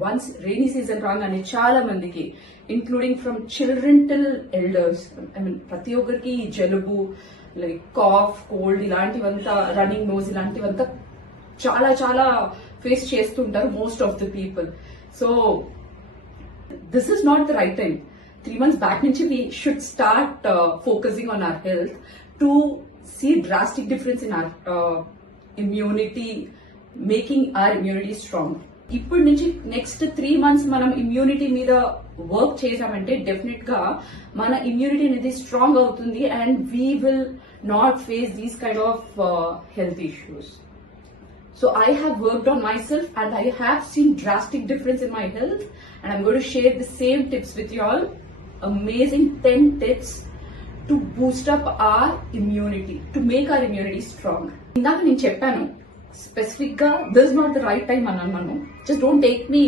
Once rainy season రాగానే చాలా మందికి including from children till elders ప్రతి ఒక్కరికి జలుబు లైక్ కాఫ్ కోల్డ్ ఇలాంటివంతా రన్నింగ్ నోస్ ఇలాంటివంతా చాలా చాలా ఫేస్ చేస్తుంటారు most of the people. So this is not the right time. 3 months back నుంచి we should start focusing on our health to see drastic difference in our immunity, making our immunity strong. ఇప్పటి నుంచి next 3 months మనం immunity మీద work చేసామంటే definite గా మన ఇమ్యూనిటీ అనేది స్ట్రాంగ్ అవుతుంది and we will not face these kind of health issues. So I have worked on myself and I have seen drastic difference in my health, and I'm going to share the same tips with you all. Amazing 10 tips to boost up our immunity, to make our immunity strong. ఇందాక నేను చెప్పాను specific గా this not the right time అన్నాను. Just don't take me